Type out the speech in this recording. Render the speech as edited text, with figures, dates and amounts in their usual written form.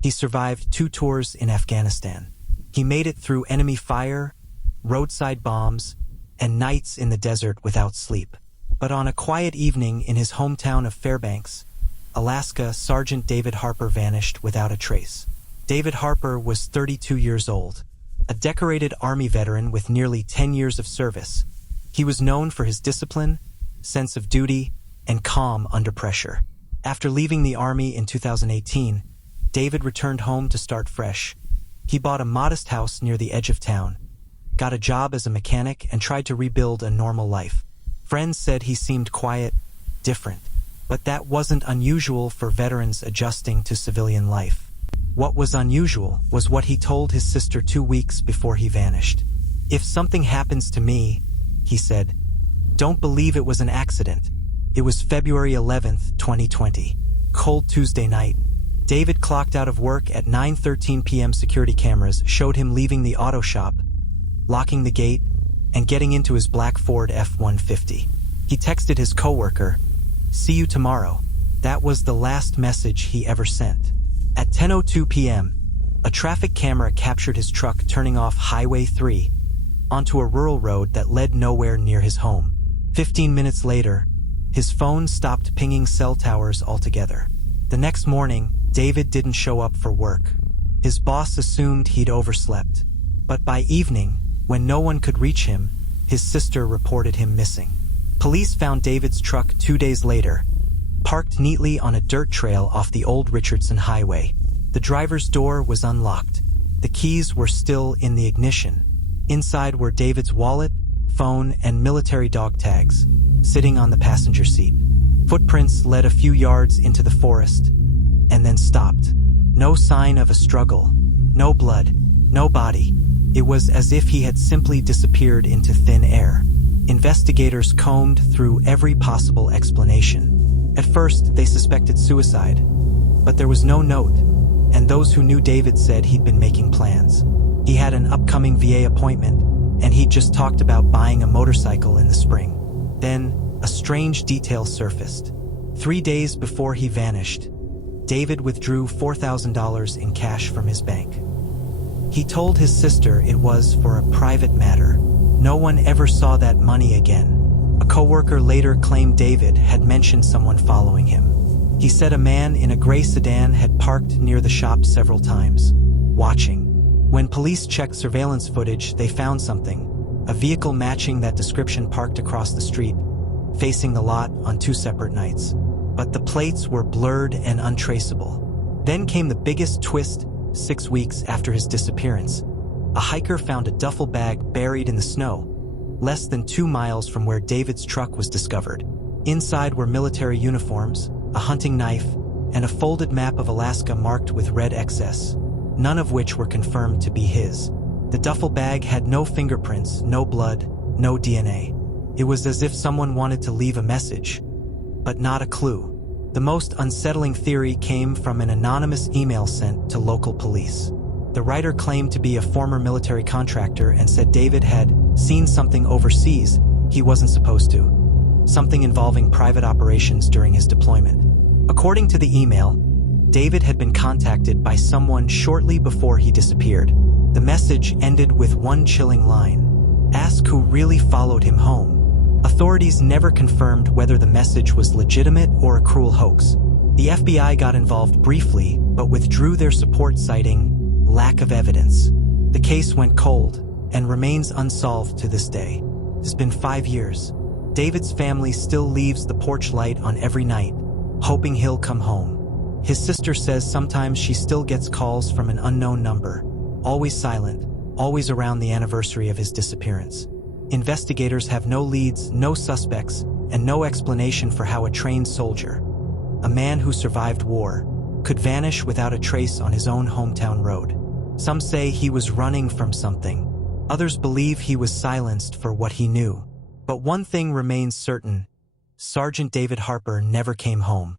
He survived 2 tours in Afghanistan. He made it through enemy fire, roadside bombs, and nights in the desert without sleep. But on a quiet evening in his hometown of Fairbanks, Alaska, Sergeant David Harper vanished without a trace. David Harper was 32 years old, a decorated Army veteran with nearly 10 years of service. He was known for his discipline, sense of duty, and calm under pressure. After leaving the Army in 2018, David returned home to start fresh. He bought a modest house near the edge of town, got a job as a mechanic, and tried to rebuild a normal life. Friends said he seemed quiet, different, but that wasn't unusual for veterans adjusting to civilian life. What was unusual was what he told his sister 2 weeks before he vanished. "If something happens to me," he said, "don't believe it was an accident." It was February 11th, 2020. Cold Tuesday night. David clocked out of work at 9:13 p.m. Security cameras showed him leaving the auto shop, locking the gate, and getting into his black Ford F-150. He texted his coworker, "See you tomorrow." That was the last message he ever sent. At 10:02 p.m., a traffic camera captured his truck turning off Highway 3 onto a rural road that led nowhere near his home. 15 minutes later, his phone stopped pinging cell towers altogether. The next morning, David didn't show up for work. His boss assumed he'd overslept. But by evening, when no one could reach him, his sister reported him missing. Police found David's truck 2 days later, parked neatly on a dirt trail off the old Richardson Highway. The driver's door was unlocked. The keys were still in the ignition. Inside were David's wallet, phone, and military dog tags, sitting on the passenger seat. Footprints led a few yards into the forest, and then stopped. No sign of a struggle, no blood, no body. It was as if he had simply disappeared into thin air. Investigators combed through every possible explanation. At first, they suspected suicide, but there was no note, and those who knew David said he'd been making plans. He had an upcoming VA appointment, and he'd just talked about buying a motorcycle in the spring. Then, a strange detail surfaced. 3 days before he vanished, David withdrew $4,000 in cash from his bank. He told his sister it was for a private matter. No one ever saw that money again. A coworker later claimed David had mentioned someone following him. He said a man in a gray sedan had parked near the shop several times, watching. When police checked surveillance footage, they found something. A vehicle matching that description parked across the street, facing the lot on 2 separate nights. But the plates were blurred and untraceable. Then came the biggest twist. 6 weeks after his disappearance, a hiker found a duffel bag buried in the snow, less than 2 miles from where David's truck was discovered. Inside were military uniforms, a hunting knife, and a folded map of Alaska marked with red XS, none of which were confirmed to be his. The duffel bag had no fingerprints, no blood, no DNA. It was as if someone wanted to leave a message, but not a clue. The most unsettling theory came from an anonymous email sent to local police. The writer claimed to be a former military contractor and said David had seen something overseas he wasn't supposed to, something involving private operations during his deployment. According to the email, David had been contacted by someone shortly before he disappeared. The message ended with one chilling line: "Ask who really followed him home." Authorities never confirmed whether the message was legitimate or a cruel hoax. The FBI got involved briefly, but withdrew their support, citing lack of evidence. The case went cold and remains unsolved to this day. It's been 5 years. David's family still leaves the porch light on every night, hoping he'll come home. His sister says sometimes she still gets calls from an unknown number, always silent, always around the anniversary of his disappearance. Investigators have no leads, no suspects, and no explanation for how a trained soldier, a man who survived war, could vanish without a trace on his own hometown road. Some say he was running from something. Others believe he was silenced for what he knew. But one thing remains certain: Sergeant David Harper never came home.